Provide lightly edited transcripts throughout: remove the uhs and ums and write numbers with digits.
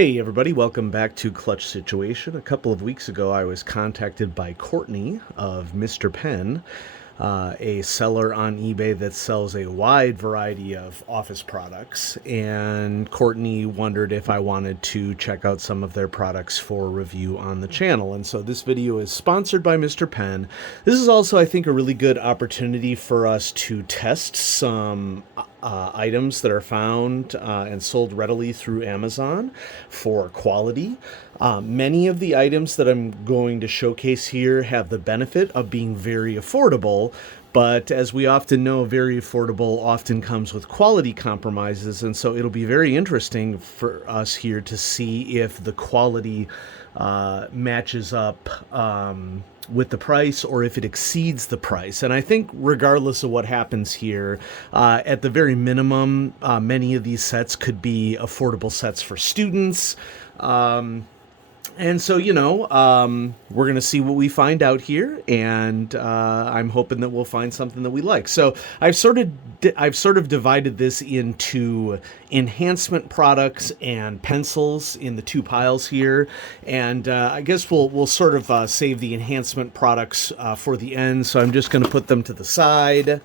Hey everybody, welcome back to Clutch Situation. A couple of weeks ago I was contacted by Courtney of Mr. Pen, a seller on eBay that sells a wide variety of office products, and Courtney wondered if I wanted to check out some of their products for review on the channel. And so this video is sponsored by Mr. Pen. This is also, I think, a really good opportunity for us to test some items that are found and sold readily through Amazon for quality. Many of the items that I'm going to showcase here have the benefit of being very affordable, but as we often know, very affordable often comes with quality compromises, and so it'll be very interesting for us here to see if the quality matches up with the price or if it exceeds the price. And I think regardless of what happens here, at the very minimum, many of these sets could be affordable sets for students. And so, we're going to see what we find out here, and I'm hoping that we'll find something that we like. So I've sort of divided this into enhancement products and pencils in the two piles here, and I guess we'll sort of save the enhancement products for the end. So I'm just going to put them to the side,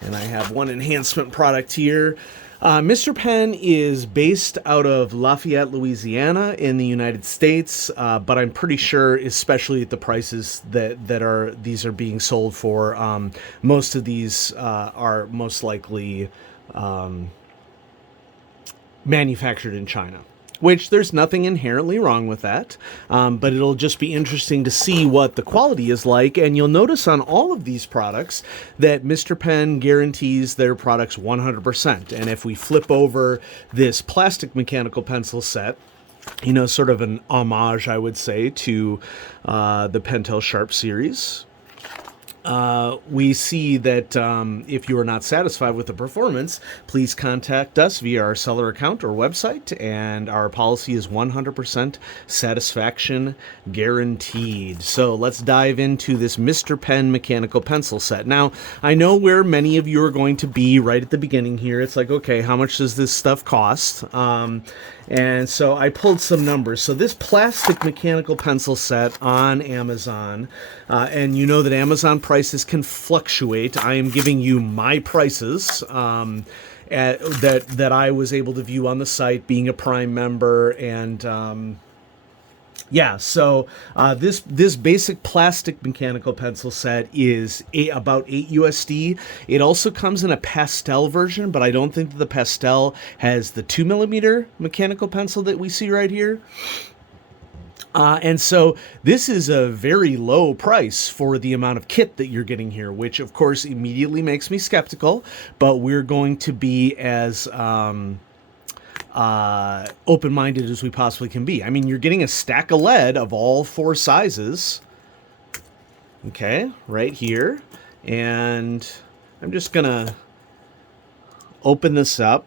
and I have one enhancement product here. Mr. Pen is based out of Lafayette, Louisiana in the United States, but I'm pretty sure, especially at the prices that these are being sold for, most of these are most likely manufactured in China. Which there's nothing inherently wrong with that, but it'll just be interesting to see what the quality is like. And you'll notice on all of these products that Mr. Pen guarantees their products 100%. And if we flip over this plastic mechanical pencil set, sort of an homage, I would say, to the Pentel Sharp series, we see that if you are not satisfied with the performance, please contact us via our seller account or website, and our policy is 100% satisfaction guaranteed. So let's dive into this Mr. Pen mechanical pencil set. Now, I know where many of you are going to be right at the beginning here. It's like, okay, how much does this stuff cost? And so I pulled some numbers. So this plastic mechanical pencil set on Amazon, and you know that Amazon prices can fluctuate. I am giving you my prices that I was able to view on the site, being a Prime member, and so this basic plastic mechanical pencil set is about $8 USD. It also comes in a pastel version, but I don't think that the pastel has the 2mm mechanical pencil that we see right here. And so this is a very low price for the amount of kit that you're getting here, which of course immediately makes me skeptical, but we're going to be as open-minded as we possibly can be. I mean, you're getting a stack of lead of all four sizes, okay, right here, and I'm just gonna open this up.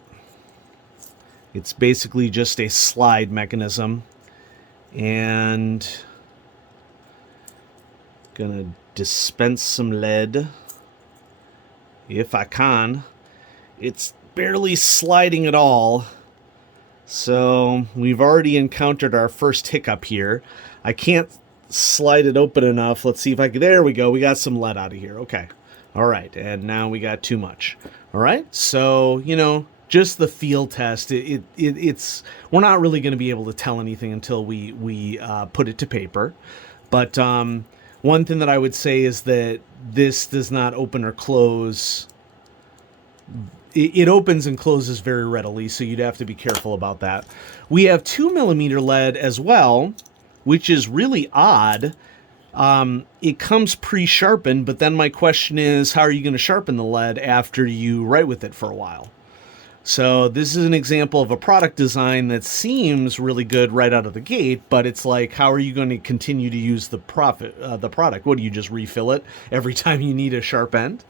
It's basically just a slide mechanism, and gonna dispense some lead if I can. It's barely sliding at all. So we've already encountered our first hiccup here. I can't slide it open enough. Let's see if I can. There we go. We got some lead out of here. Okay. All right. And now we got too much. All right. So, just the field test. It's we're not really going to be able to tell anything until we put it to paper. But one thing that I would say is that this does not open or close. It opens and closes very readily, so you'd have to be careful about that. We have 2mm lead as well, which is really odd. It comes pre-sharpened, but then my question is, how are you going to sharpen the lead after you write with it for a while? So this is an example of a product design that seems really good right out of the gate, but it's like, how are you going to continue to use the product? What, do you just refill it every time you need a sharp end?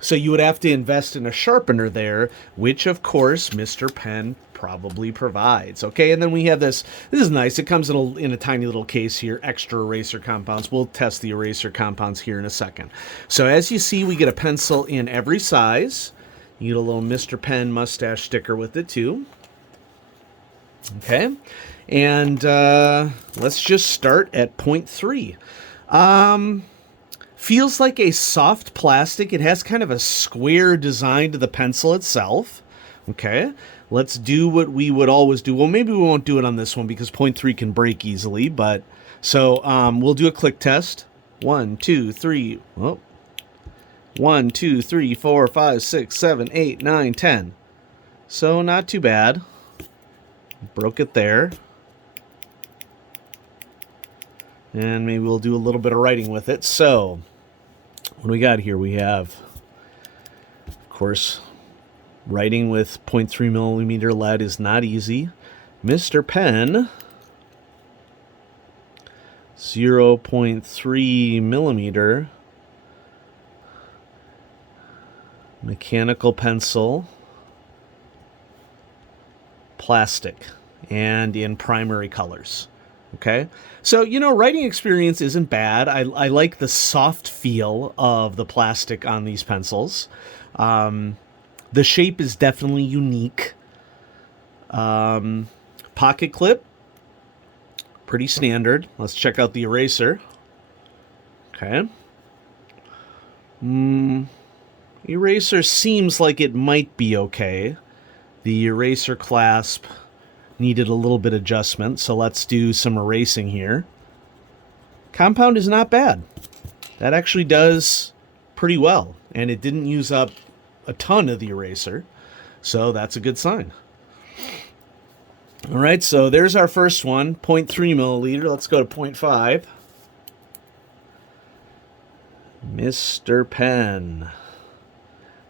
So you would have to invest in a sharpener there, which of course Mr. Pen probably provides. Okay, and then we have this. This is nice. It comes in a tiny little case here, extra eraser compounds. We'll test the eraser compounds here in a second. So as you see, we get a pencil in every size. You get a little Mr. Pen mustache sticker with it too. Okay, and let's just start at 0.3. Feels like a soft plastic. It has kind of a square design to the pencil itself. Okay, let's do what we would always do. Well, maybe we won't do it on this one because 0.3 can break easily, but so we'll do a click test. 1, 2, 3. Oh. 1, 2, 3, 4, 5, 6, 7, 8, 9, 10. So not too bad. Broke it there. And maybe we'll do a little bit of writing with it. So what do we got here? We have, of course, writing with 0.3 millimeter lead is not easy. Mr. Pen, 0.3 millimeter mechanical pencil, plastic, and in primary colors. Okay, so writing experience isn't bad. I like the soft feel of the plastic on these pencils. The shape is definitely unique. Pocket clip, pretty standard. Let's check out the eraser. Okay. Eraser seems like it might be okay. The eraser clasp needed a little bit of adjustment, so let's do some erasing here. Compound is not bad. That actually does pretty well, and it didn't use up a ton of the eraser, so that's a good sign. All right, so there's our first one, 0.3 milliliter. Let's go to 0.5. Mr. Pen,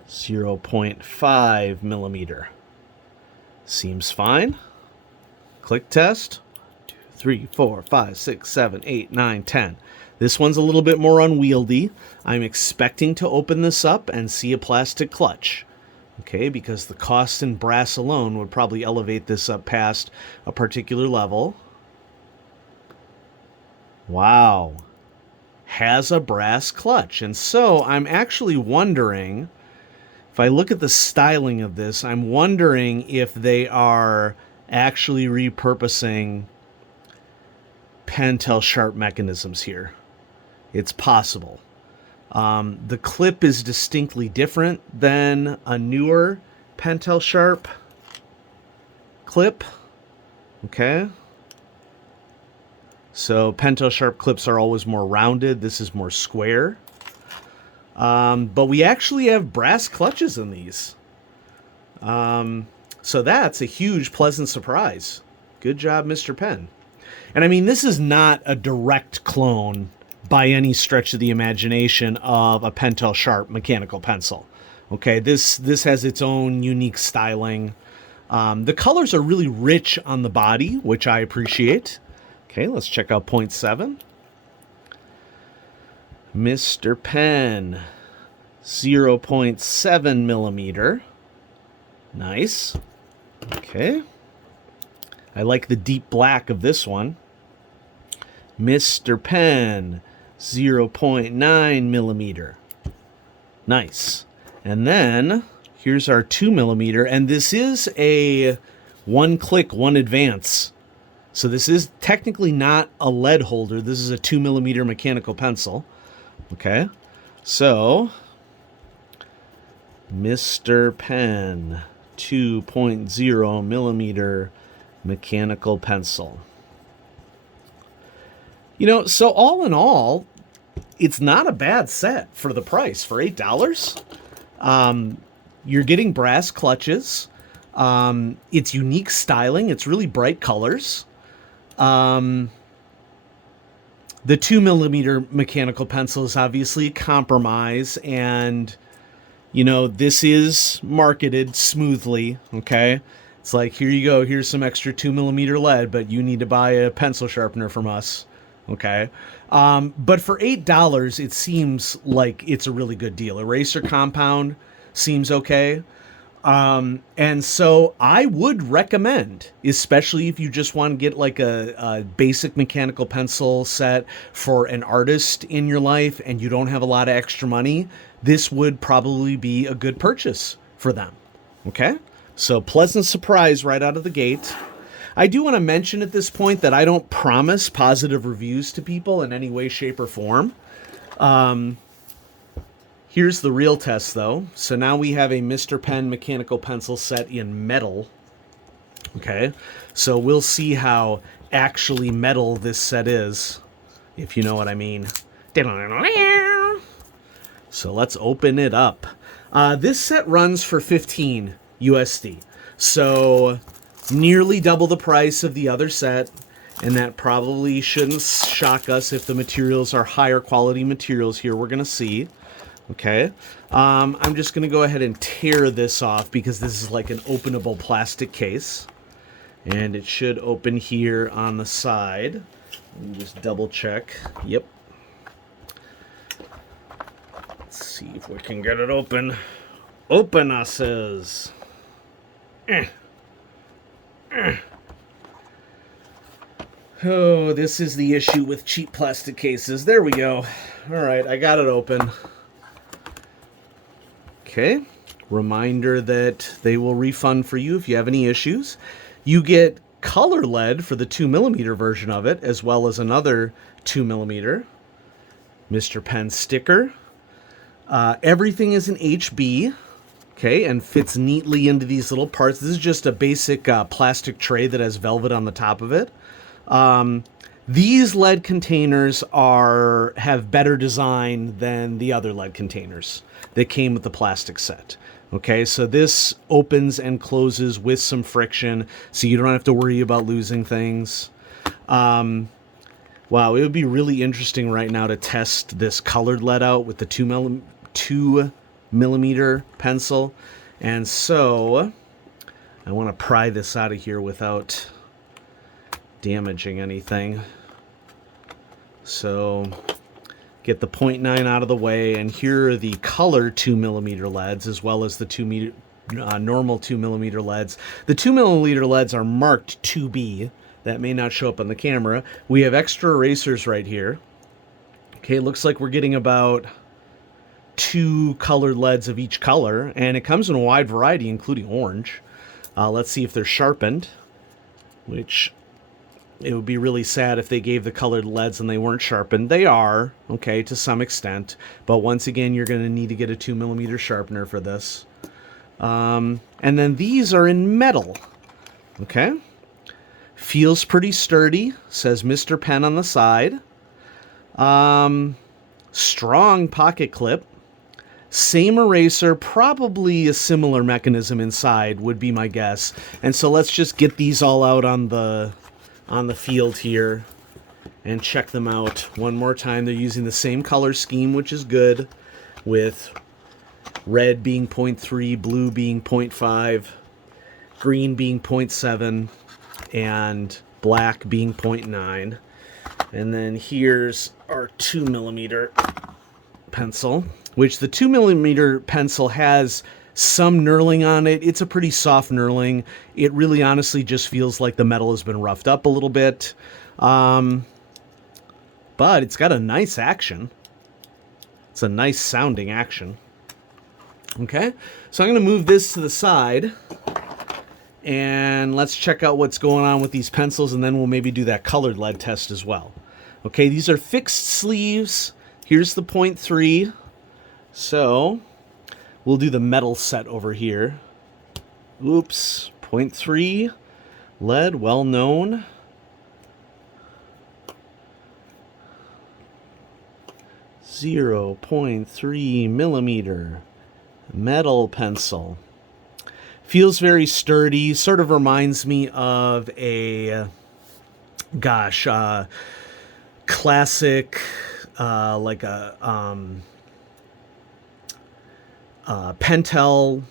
0.5 millimeter. Seems fine. Click test. 2, 3, 4, 5, 6, 7, 8, 9, 10. This one's a little bit more unwieldy. I'm expecting to open this up and see a plastic clutch. Okay, because the cost in brass alone would probably elevate this up past a particular level. Wow. Has a brass clutch. And so I'm actually wondering, if I look at the styling of this, I'm wondering if they are actually repurposing Pentel sharp mechanisms here. It's possible. The clip is distinctly different than a newer Pentel sharp clip. Okay. So Pentel sharp clips are always more rounded. This is more square. But we actually have brass clutches in these. So that's a huge, pleasant surprise. Good job, Mr. Pen. And I mean, this is not a direct clone by any stretch of the imagination of a Pentel Sharp mechanical pencil. Okay, this has its own unique styling. The colors are really rich on the body, which I appreciate. Okay, let's check out 0.7. Mr. Pen, 0.7 millimeter. Nice. Okay. I like the deep black of this one. Mr. Pen, 0.9 millimeter. Nice. And then here's our 2 millimeter, and this is a one click, one advance. So this is technically not a lead holder. This is a 2 millimeter mechanical pencil. Okay. So Mr. Pen, 2.0 millimeter mechanical pencil. So all in all, it's not a bad set for the price. For $8, you're getting brass clutches. It's unique styling. It's really bright colors. The 2 millimeter mechanical pencil is obviously a compromise, and this is marketed smoothly. Okay, it's like, here you go, here's some extra 2 millimeter lead, but you need to buy a pencil sharpener from us. Okay, but for $8, it seems like it's a really good deal. Eraser compound seems okay. And so I would recommend, especially if you just want to get like a basic mechanical pencil set for an artist in your life and you don't have a lot of extra money, this would probably be a good purchase for them. Okay, so pleasant surprise right out of the gate. I do want to mention at this point that I don't promise positive reviews to people in any way, shape, or form. Here's the real test, though. So now we have a Mr. Pen mechanical pencil set in metal. Okay, so we'll see how actually metal this set is, if you know what I mean. So let's open it up. This set runs for $15 USD. So nearly double the price of the other set. And that probably shouldn't shock us if the materials are higher quality materials here. We're going to see. Okay. I'm just going to go ahead and tear this off because this is like an openable plastic case. And it should open here on the side. Let me just double check. Yep. Let's see if we can get it open. Open us. Oh, this is the issue with cheap plastic cases. There we go. All right, I got it open. Okay. Reminder that they will refund for you if you have any issues. You get color lead for the 2mm version of it, as well as another 2mm Mr. Pen sticker. Everything is an HB, okay, and fits neatly into these little parts. This is just a basic plastic tray that has velvet on the top of it. These lead containers have better design than the other lead containers that came with the plastic set. Okay, so this opens and closes with some friction, so you don't have to worry about losing things. Wow, it would be really interesting right now to test this colored lead out with the 2mm pencil. And so I want to pry this out of here without damaging anything. So get the 0.9 out of the way, and here are the color 2mm leads as well as the normal 2mm leads. The 2mm leads are marked 2B. That may not show up on the camera. We have extra erasers right here. Okay, looks like we're getting about 2 colored leads of each color, and it comes in a wide variety, including orange. Let's see if they're sharpened, which it would be really sad if they gave the colored leads and they weren't sharpened. They are, okay, to some extent, but once again, you're going to need to get a 2mm sharpener for this. And then these are in metal, okay? Feels pretty sturdy, says Mr. Pen on the side. Strong pocket clip. Same eraser, probably a similar mechanism inside would be my guess. And so let's just get these all out on the field here and check them out one more time. They're using the same color scheme, which is good, with red being 0.3, blue being 0.5, green being 0.7, and black being 0.9. And then here's our 2mm pencil, which the 2mm pencil has some knurling on it. It's a pretty soft knurling. It really honestly just feels like the metal has been roughed up a little bit. But it's got a nice action. It's a nice sounding action. Okay, so I'm going to move this to the side. And let's check out what's going on with these pencils, and then we'll maybe do that colored lead test as well. Okay, these are fixed sleeves. Here's the 0.3. So we'll do the metal set over here. Oops, 0.3 lead, well known. .3mm metal pencil. Feels very sturdy, sort of reminds me of a, classic, like a Pentel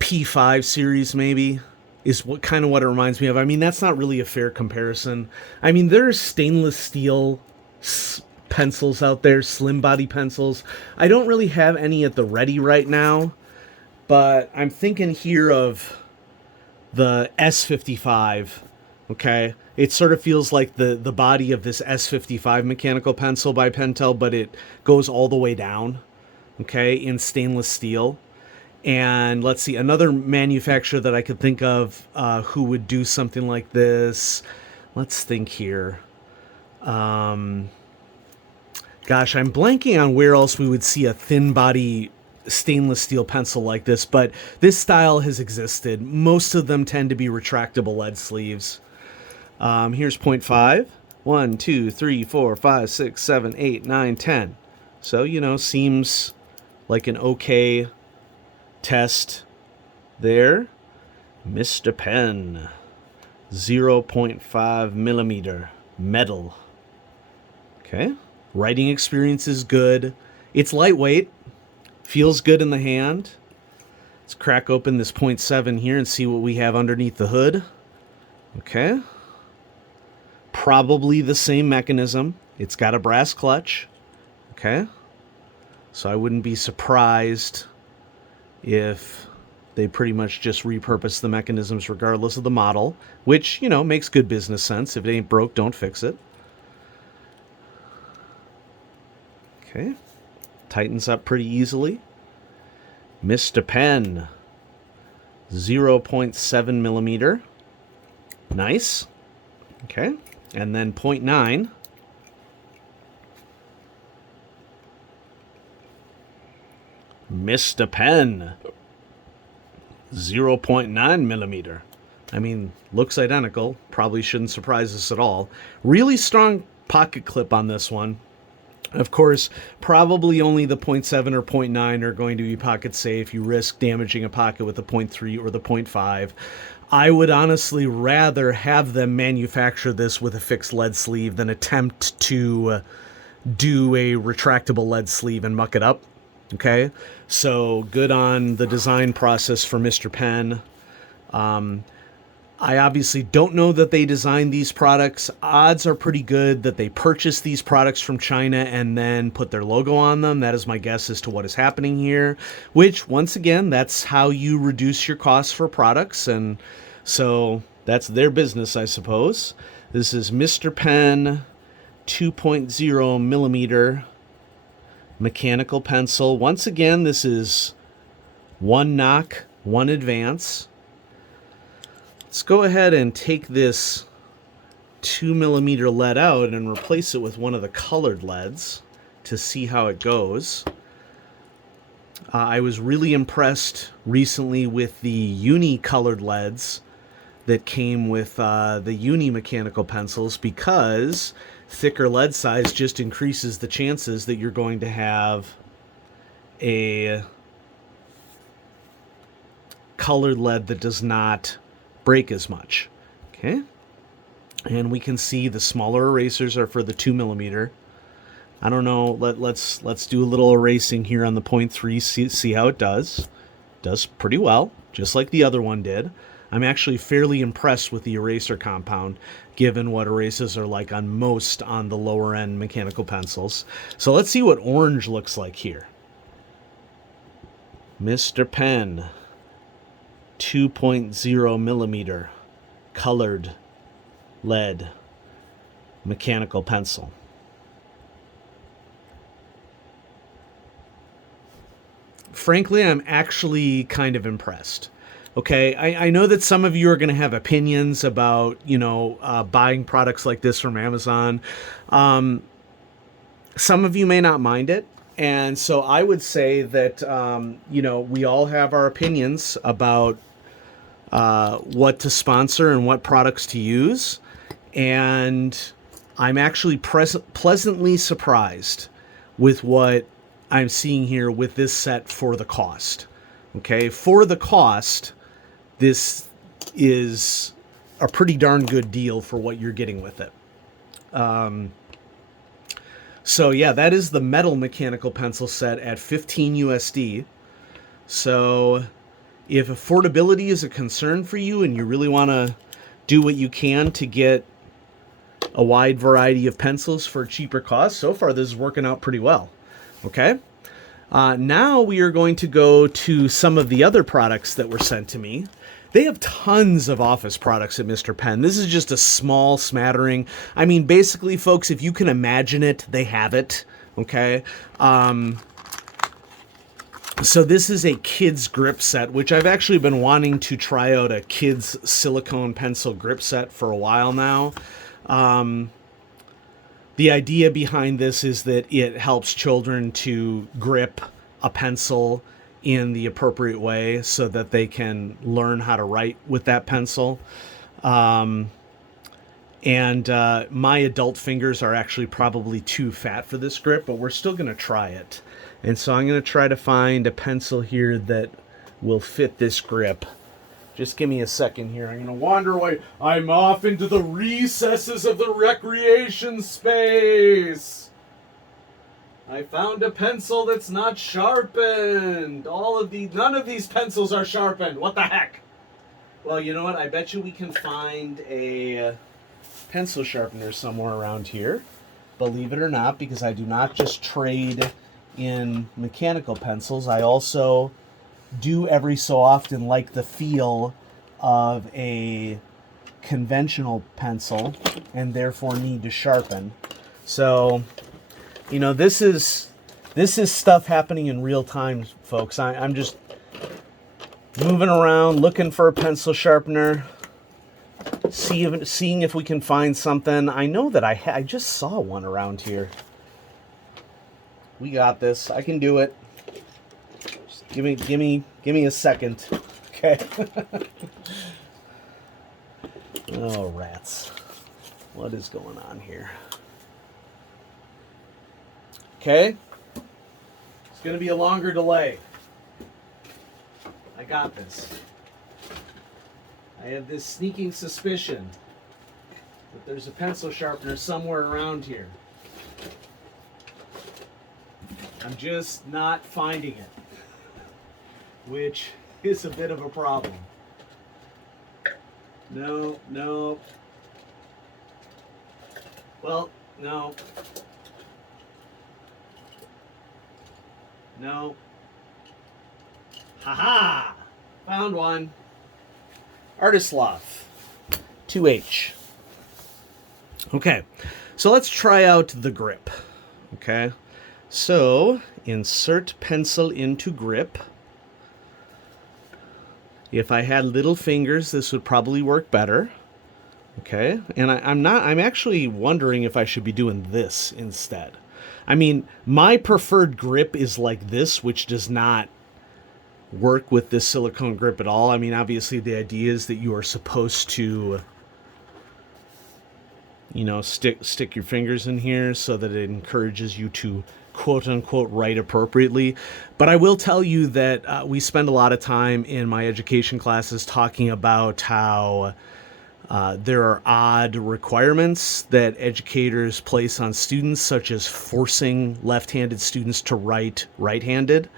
P5 series maybe, is what it reminds me of. I mean, that's not really a fair comparison. I mean, there's stainless steel pencils out there, slim body pencils. I don't really have any at the ready right now, but I'm thinking here of the S55, okay? It sort of feels like the body of this S55 mechanical pencil by Pentel, but it goes all the way down, okay, in stainless steel. And let's see, another manufacturer that I could think of who would do something like this. Let's think here. Gosh, I'm blanking on where else we would see a thin body stainless steel pencil like this, but this style has existed. Most of them tend to be retractable lead sleeves. Here's 0.5. 1, 2, 3, 4, 5, 6, 7, 8, 9, 10. So, you know, seems like an okay test there. Mr. Pen, 0.5 millimeter metal. Okay. Writing experience is good. It's lightweight. Feels good in the hand. Let's crack open this 0.7 here and see what we have underneath the hood. Okay. Probably the same mechanism. It's got a brass clutch. Okay. So I wouldn't be surprised if they pretty much just repurpose the mechanisms regardless of the model, which, you know, makes good business sense. If it ain't broke, don't fix it. Okay. Tightens up pretty easily. Mr. Pen, 0.7 millimeter. Nice. Okay. And then 0.9. Mr. Pen, 0.9 millimeter. I mean, looks identical. Probably shouldn't surprise us at all. Really strong pocket clip on this one. Of course, probably only the 0.7 or 0.9 are going to be pocket safe. You risk damaging a pocket with the 0.3 or the 0.5. I would honestly rather have them manufacture this with a fixed lead sleeve than attempt to do a retractable lead sleeve and muck it up. Okay, so good on the design process for Mr. Pen. I obviously don't know that they designed these products. Odds are pretty good that they purchased these products from China and then put their logo on them. That is my guess as to what is happening here, which, once again, that's how you reduce your costs for products. And so that's their business, I suppose. This is Mr. Pen 2.0 millimeter mechanical pencil. Once again, this is one knock, one advance. Let's go ahead and take this 2 millimeter lead out and replace it with one of the colored leads to see how it goes. I was really impressed recently with the uni colored leads that came with the uni mechanical pencils, because thicker lead size just increases the chances that you're going to have a colored lead that does not break as much. Okay, and we can see the smaller erasers are for the 2 millimeter. I don't know. Let's do a little erasing here on the 0.3. See how it does. Does pretty well, just like the other one did. I'm actually fairly impressed with the eraser compound, given what erasers are like on most on the lower end mechanical pencils. So let's see what orange looks like here. Mr. Pen, 2.0 millimeter colored lead mechanical pencil. Frankly, I'm actually kind of impressed. Okay, I know that some of you are going to have opinions about, buying products like this from Amazon. Some of you may not mind it. And so I would say that, we all have our opinions about what to sponsor and what products to use. And I'm actually pleasantly surprised with what I'm seeing here with this set for the cost. Okay, for the cost, this is a pretty darn good deal for what you're getting with it. So yeah, that is the metal mechanical pencil set at 15 USD. So if affordability is a concern for you and you really want to do what you can to get a wide variety of pencils for a cheaper cost, so far this is working out pretty well. Okay. Now we are going to go to some of the other products that were sent to me. They have tons of office products at Mr. Pen. This is just a small smattering. I mean, basically, folks, if you can imagine it, they have it. Okay. So this is a kid's grip set, which I've actually been wanting to try out a kid's silicone pencil grip set for a while now. The idea behind this is that it helps children to grip a pencil in the appropriate way so that they can learn how to write with that pencil. And my adult fingers are actually probably too fat for this grip, but we're still going to try it. And so I'm going to try to find a pencil here that will fit this grip. Just give me a second here. I'm going to wander away. I'm off into the recesses of the recreation space. I found a pencil that's not sharpened. None of these pencils are sharpened. What the heck? Well, you know what? I bet you we can find a pencil sharpener somewhere around here. Believe it or not, because I do not just trade in mechanical pencils. I also do every so often like the feel of a conventional pencil and therefore need to sharpen. So, you know, this is stuff happening in real time, folks. I'm just moving around looking for a pencil sharpener, seeing if we can find something. I know that I just saw one around here. We got this. I can do it. Just give me a second. Okay. Oh, rats. What is going on here? Okay. It's going to be a longer delay. I got this. I have this sneaking suspicion that there's a pencil sharpener somewhere around here. I'm just not finding it, which is a bit of a problem. No. Well, no. No. Haha! Found one. Artist Loft. 2H. Okay, so let's try out the grip. Okay. So, insert pencil into grip. If I had little fingers, this would probably work better. Okay, and I'm actually wondering if I should be doing this instead. I mean, my preferred grip is like this, which does not work with this silicone grip at all. I mean, obviously the idea is that you are supposed to, you know, stick your fingers in here so that it encourages you to quote unquote write appropriately. But I will tell you that we spend a lot of time in my education classes talking about how there are odd requirements that educators place on students, such as forcing left-handed students to write right-handed,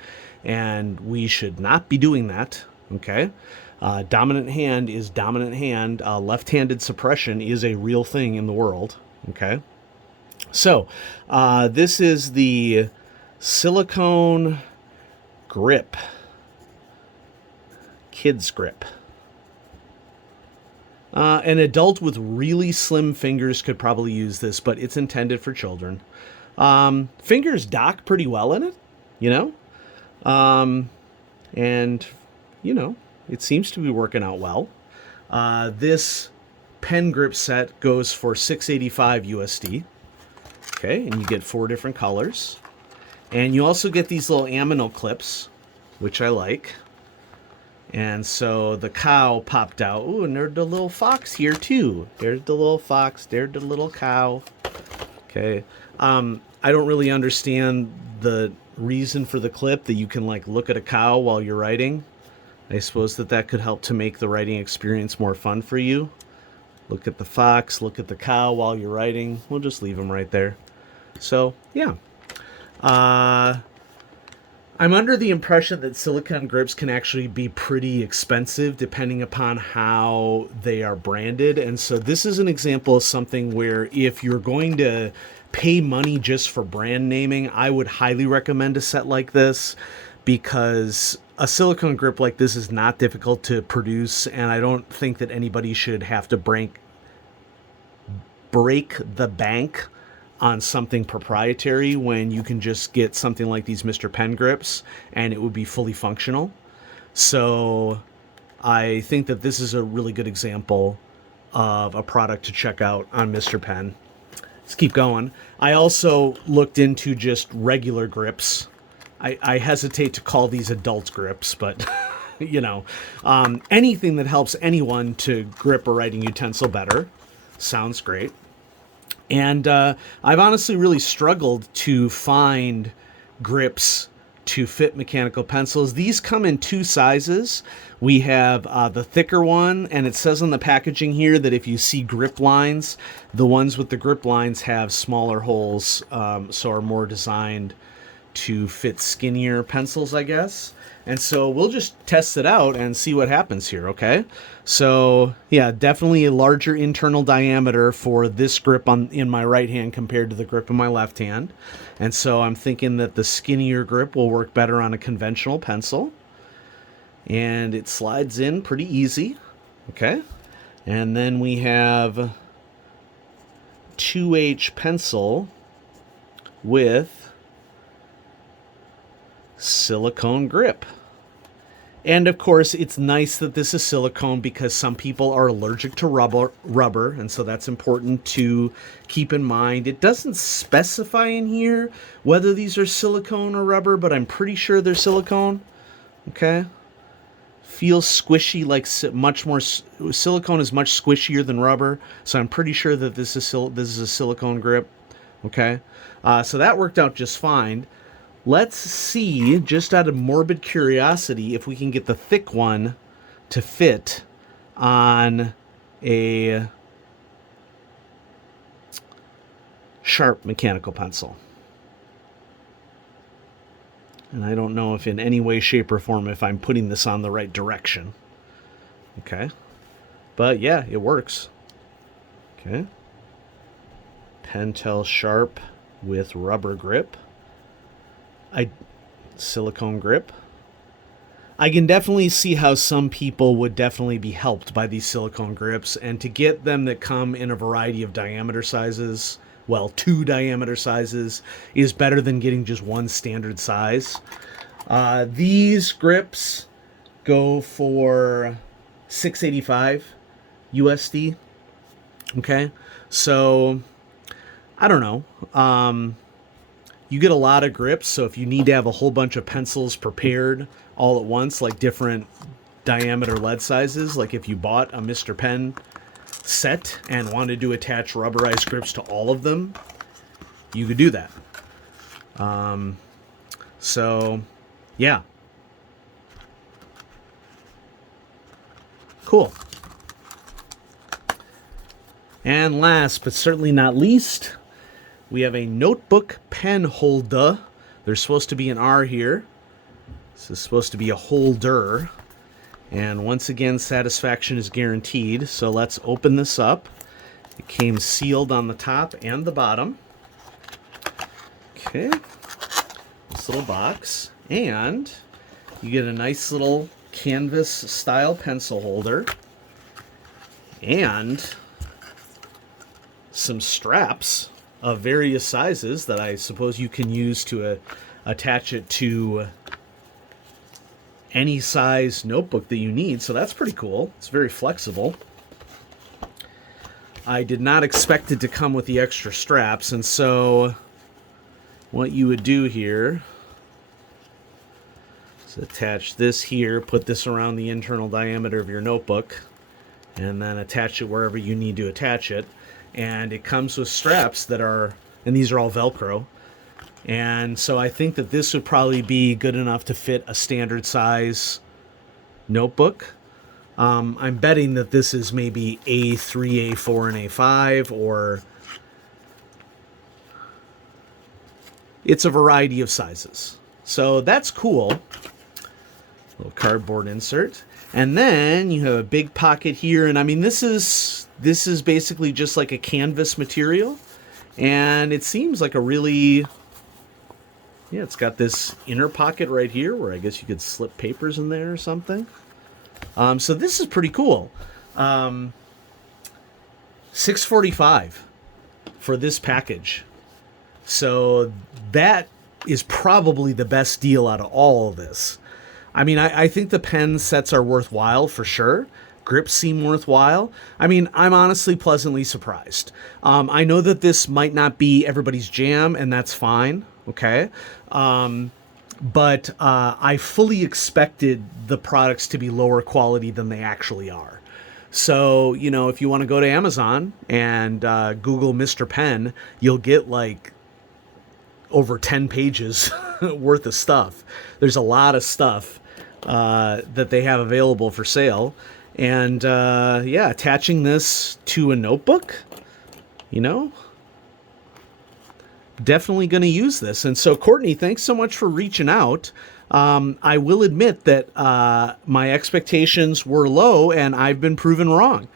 and we should not be doing that. Okay. Dominant hand is dominant hand. Left-handed suppression is a real thing in the world. Okay. So, this is the silicone grip, kids grip. An adult with really slim fingers could probably use this, but it's intended for children. Fingers dock pretty well in it, you know? And, you know, it seems to be working out well. This pen grip set goes for $6.85 USD. Okay, and you get 4 different colors. And you also get these little amino clips, which I like. And so the cow popped out. Ooh, and there's the little fox here too. There's the little fox. There's the little cow. Okay. I don't really understand the reason for the clip that you can like look at a cow while you're writing. I suppose that could help to make the writing experience more fun for you. Look at the fox, look at the cow while you're writing. We'll just leave them right there. So, yeah. I'm under the impression that silicone grips can actually be pretty expensive depending upon how they are branded. And so this is an example of something where if you're going to pay money just for brand naming, I would highly recommend a set like this, because a silicone grip like this is not difficult to produce, and I don't think that anybody should have to break the bank on something proprietary when you can just get something like these Mr. Pen grips and it would be fully functional. So I think that this is a really good example of a product to check out on Mr. Pen. Let's keep going. I also looked into just regular grips. I hesitate to call these adult grips, but you know, anything that helps anyone to grip a writing utensil better sounds great. And I've honestly really struggled to find grips to fit mechanical pencils. These come in two sizes. We have the thicker one, and it says on the packaging here that if you see grip lines, the ones with the grip lines have smaller holes, so are more designed to fit skinnier pencils, I guess. And so we'll just test it out and see what happens here, okay? So, yeah, definitely a larger internal diameter for this grip in my right hand compared to the grip in my left hand. And so I'm thinking that the skinnier grip will work better on a conventional pencil. And it slides in pretty easy, okay? And then we have 2H pencil with silicone grip. And of course, it's nice that this is silicone because some people are allergic to rubber, and so that's important to keep in mind. It doesn't specify in here whether these are silicone or rubber, but I'm pretty sure they're silicone. Okay. Feels squishy, like much more. Silicone is much squishier than rubber, so I'm pretty sure that this is a silicone grip. Okay. So that worked out just fine. Let's see, just out of morbid curiosity, if we can get the thick one to fit on a sharp mechanical pencil. And I don't know if in any way, shape, or form if I'm putting this on the right direction. Okay. But yeah, it works. Okay. Pentel Sharp with rubber grip. Silicone grip. I can definitely see how some people would definitely be helped by these silicone grips, and to get them that come in a variety of diameter sizes, well, 2 diameter sizes, is better than getting just one standard size. These grips go for $6.85 USD. Okay, so I don't know. You get a lot of grips, so if you need to have a whole bunch of pencils prepared all at once, like different diameter lead sizes, like if you bought a Mr. Pen set and wanted to attach rubberized grips to all of them, you could do that. So, yeah. Cool. And last, but certainly not least, we have a notebook pen holder. There's supposed to be an R here. This is supposed to be a holder. And once again, satisfaction is guaranteed. So let's open this up. It came sealed on the top and the bottom. Okay. This little box. And you get a nice little canvas style pencil holder. And some straps of various sizes that I suppose you can use to attach it to any size notebook that you need. So that's pretty cool. It's very flexible. I did not expect it to come with the extra straps, and so what you would do here is attach this here, put this around the internal diameter of your notebook, and then attach it wherever you need to attach it. And it comes with straps that are, and these are all Velcro. And so I think that this would probably be good enough to fit a standard size notebook. I'm betting that this is maybe A3, A4, and A5, or it's a variety of sizes. So that's cool. Little cardboard insert. And then you have a big pocket here, and I mean this is basically just like a canvas material, and it seems like a really, yeah, it's got this inner pocket right here where I guess you could slip papers in there or something. So this is pretty cool. $6.45 for this package. So that is probably the best deal out of all of this. I mean, I think the pen sets are worthwhile for sure. Grips seem worthwhile. I mean, I'm honestly pleasantly surprised. I know that this might not be everybody's jam, and that's fine. Okay. But I fully expected the products to be lower quality than they actually are. So, if you want to go to Amazon and Google Mr. Pen, you'll get like over 10 pages worth of stuff. There's a lot of stuff that they have available for sale. And yeah, attaching this to a notebook, definitely going to use this. And so, Courtney, thanks so much for reaching out. I will admit that my expectations were low and I've been proven wrong.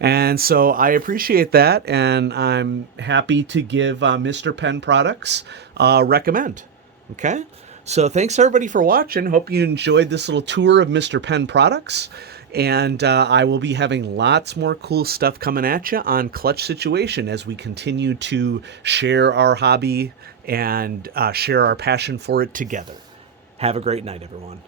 And so I appreciate that. And I'm happy to give Mr. Pen products recommend. Okay. So thanks everybody for watching. Hope you enjoyed this little tour of Mr. Pen products. And I will be having lots more cool stuff coming at you on Clutch Situation as we continue to share our hobby and share our passion for it together. Have a great night, everyone.